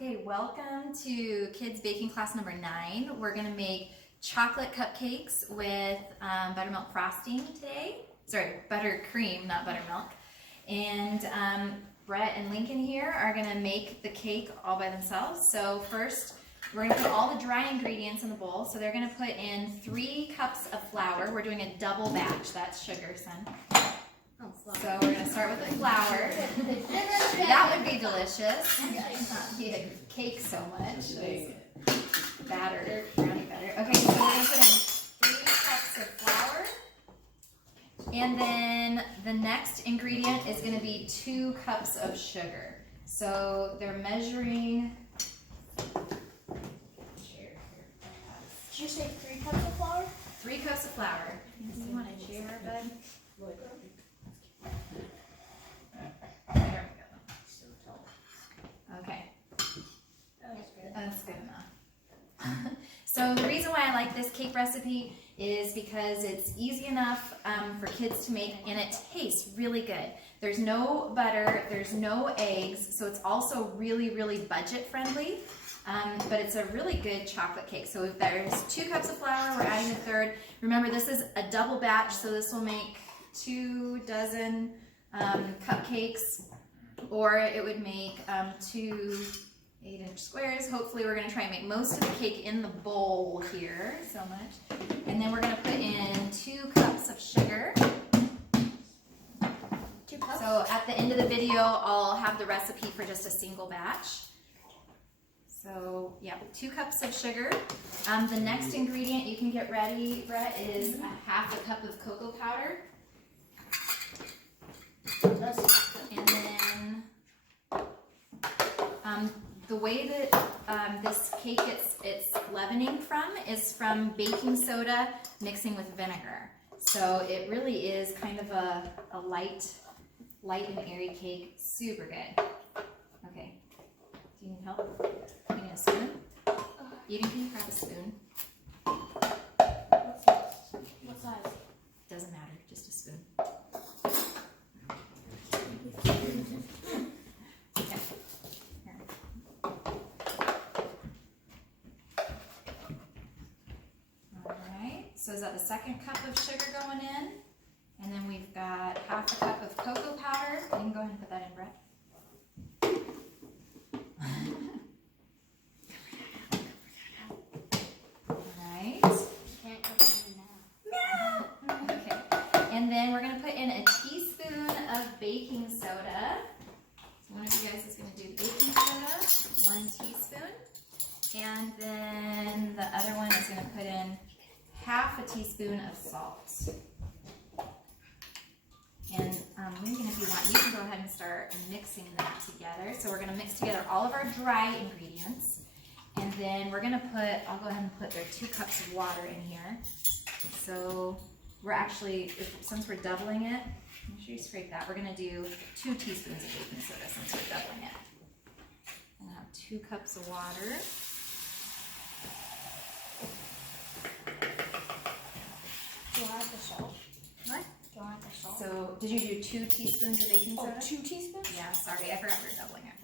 Okay, welcome to Kids Baking Class number 9. We're going to make chocolate cupcakes with buttermilk frosting today. Sorry, buttercream, not buttermilk. And Brett and Lincoln here are going to make the cake all by themselves. So first, we're going to put all the dry ingredients in the bowl. So they're going to put in 3 cups of flour. We're doing a double batch. That's sugar, son. So we're going to start with the flour. That would be delicious. Not eat a cake so much. Batter, brownie batter. Okay, so we're going to put in 3 cups of flour. And then the next ingredient is going to be 2 cups of sugar. So they're measuring... Did you say 3 cups of flour? 3 cups of flour. You want a chair, bud? There we go. Okay. That's good enough. So the reason why I like this cake recipe is because it's easy enough for kids to make, and it tastes really good. There's no butter, there's no eggs, so it's also really, really budget friendly. But it's a really good chocolate cake. So if there's 2 cups of flour, we're adding a third. Remember, this is a double batch, so this will make 2 dozen cupcakes, or it would make 2 8-inch squares. Hopefully we're going to try and make most of the cake in the bowl here, so much. And then we're going to put in 2 cups of sugar. 2 cups? So at the end of the video, I'll have the recipe for just a single batch. So yeah, 2 cups of sugar. The next ingredient you can get ready, Brett, is a ½ a cup of cocoa powder. And then the way that this cake gets its leavening from is from baking soda mixing with vinegar. So it really is kind of a light and airy cake. Super good. Okay. Do you need help? You need a spoon? Eden, can you grab a spoon? What size? Doesn't matter, just a spoon. Okay. Here. Alright, so is that the 2nd cup of sugar going in? And then we've got ½ a cup of cocoa powder. You can go ahead and put that in, Brett. And then we're going to put in a teaspoon of baking soda. So one of you guys is going to do the baking soda, 1 teaspoon. And then the other one is going to put in ½ a teaspoon of salt. And Lincoln, if you want, you can go ahead and start mixing that together. So we're going to mix together all of our dry ingredients. And then we're going to put, I'll go ahead and put 2 cups of water in here. So we're actually, since we're doubling it, make sure you scrape that. We're going to do 2 teaspoons of baking soda since we're doubling it. And have 2 cups of water. Do I have the salt? What? Do I have the salt? So, did you do 2 teaspoons of baking soda? Oh, 2 teaspoons? Yeah, sorry, I forgot we were doubling it.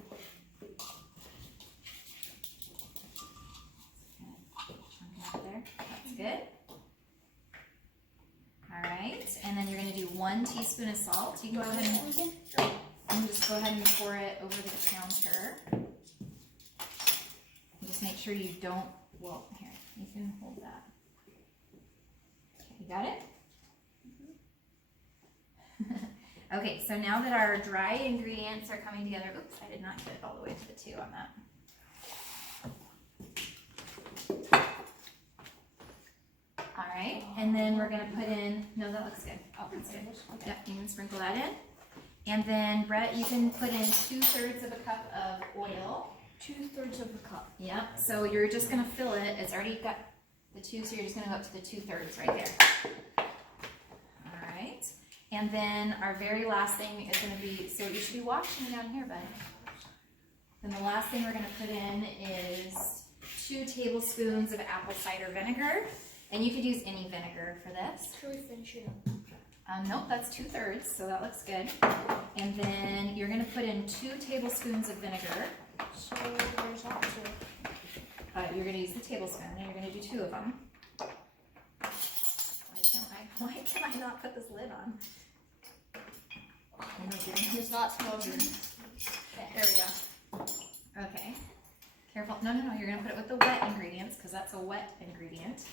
Chunk it up there. That's good. Alright, and then you're going to do 1 teaspoon of salt. You can go ahead and just go ahead and pour it over the counter. And just make sure you don't, well, here, you can hold that. Okay, you got it? Okay, so now that our dry ingredients are coming together, oops, I did not get it all the way to the 2 on that. Alright, and then we're going to put in, no, that looks good. Oh, that's good. Okay. Yep, you can sprinkle that in. And then, Brett, you can put in 2/3 of a cup of oil. 2/3 of a cup. Yep, so you're just going to fill it. It's already got the 2, so you're just going to go up to the 2/3 right there. Alright, and then our very last thing is going to be, so you should be watching down here, bud. Then the last thing we're going to put in is 2 tablespoons of apple cider vinegar. And you could use any vinegar for this. Should we finish it up? Nope, that's 2/3, so that looks good. And then you're going to put in 2 tablespoons of vinegar. So there's all you're going to use the tablespoon, and you're going to do 2 of them. Why can I not put this lid on? Oh my goodness. It's not smoking. There we go. Okay. Careful. No, you're going to put it with the wet ingredients because that's a wet ingredient.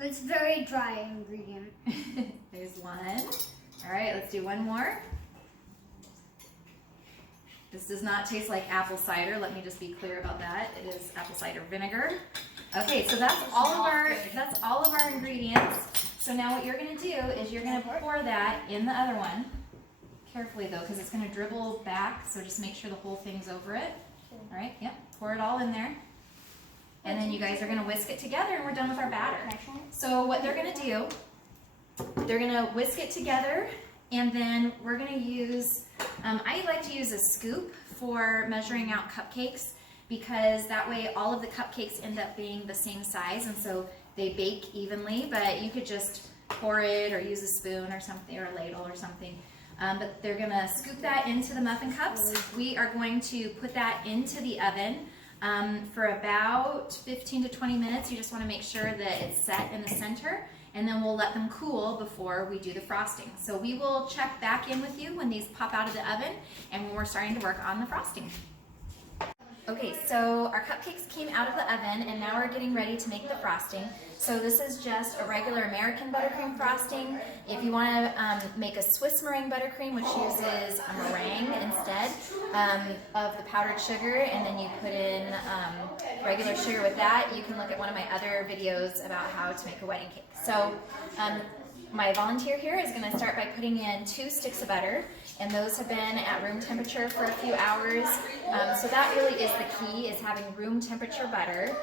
It's very dry ingredient. There's 1. All right, let's do 1 more. This does not taste like apple cider. Let me just be clear about that. It is apple cider vinegar. Okay, so that's all of our ingredients. So now what you're going to do is you're going to pour that in the other one. Carefully though, because it's going to dribble back, so just make sure the whole thing's over it. All right, yep, pour it all in there. And then you guys are going to whisk it together and we're done with our batter. So what they're going to do, they're going to whisk it together and then we're going to use, I like to use a scoop for measuring out cupcakes because that way all of the cupcakes end up being the same size and so they bake evenly, but you could just pour it or use a spoon or something or a ladle or something. But they're going to scoop that into the muffin cups. We are going to put that into the oven for about 15 to 20 minutes. You just want to make sure that it's set in the center and then we'll let them cool before we do the frosting. So we will check back in with you when these pop out of the oven and when we're starting to work on the frosting. Okay, so our cupcakes came out of the oven and now we're getting ready to make the frosting. So this is just a regular American buttercream frosting. If you want to make a Swiss meringue buttercream, which uses a meringue instead of the powdered sugar, and then you put in regular sugar with that, you can look at one of my other videos about how to make a wedding cake. So my volunteer here is going to start by putting in 2 sticks of butter, and those have been at room temperature for a few hours. So that really is the key, is having room temperature butter.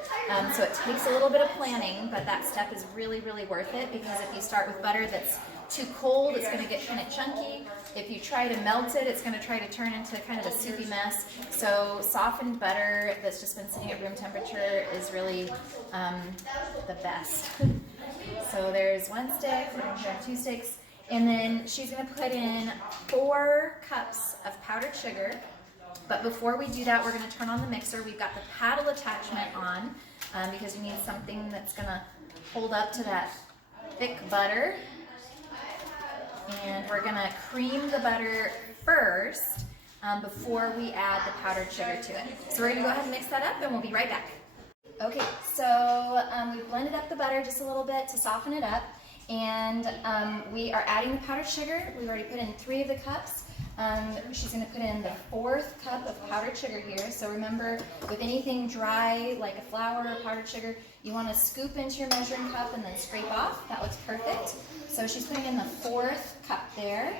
So it takes a little bit of planning, but that step is really, really worth it because if you start with butter that's too cold, it's going to get kind of chunky. If you try to melt it, it's going to try to turn into kind of a soupy mess. So softened butter that's just been sitting at room temperature is really the best. So there's 1 stick, we're going to have 2 sticks, and then she's going to put in 4 cups of powdered sugar. But before we do that, we're going to turn on the mixer. We've got the paddle attachment on because you need something that's going to hold up to that thick butter. And we're going to cream the butter first before we add the powdered sugar to it. So we're going to go ahead and mix that up and we'll be right back. Okay, so we've blended up the butter just a little bit to soften it up, and we are adding the powdered sugar. We've already put in 3 of the cups. She's going to put in the 4th cup of powdered sugar here. So remember, with anything dry like a flour or powdered sugar, you want to scoop into your measuring cup and then scrape off. That looks perfect. So she's putting in the 4th cup there.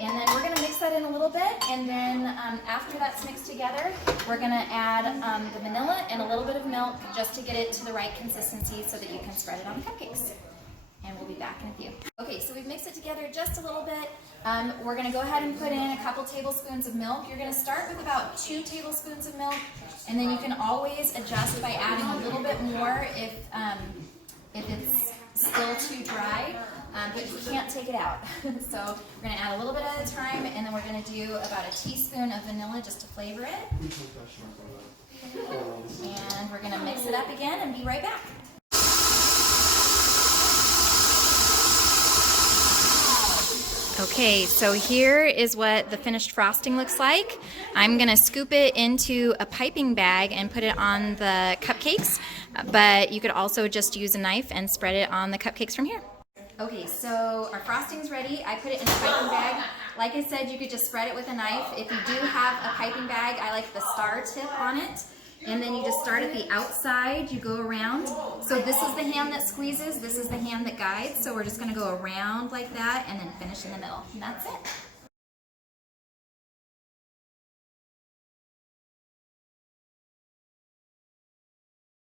And then we're going to mix that in a little bit, and then after that's mixed together, we're going to add the vanilla and a little bit of milk just to get it to the right consistency so that you can spread it on the cupcakes. And we'll be back in a few. Okay, so we've mixed it together just a little bit. We're going to go ahead and put in a couple tablespoons of milk. You're going to start with about 2 tablespoons of milk, and then you can always adjust by adding a little bit more if it's still too dry. But you can't take it out. So we're going to add a little bit at a time, and then we're going to do about a teaspoon of vanilla just to flavor it. And we're going to mix it up again and be right back. Okay, so here is what the finished frosting looks like. I'm going to scoop it into a piping bag and put it on the cupcakes, but you could also just use a knife and spread it on the cupcakes from here. Okay, so our frosting's ready. I put it in a piping bag. Like I said, you could just spread it with a knife. If you do have a piping bag, I like the star tip on it. And then you just start at the outside, you go around. So this is the hand that squeezes, this is the hand that guides. So we're just gonna go around like that and then finish in the middle. And that's it.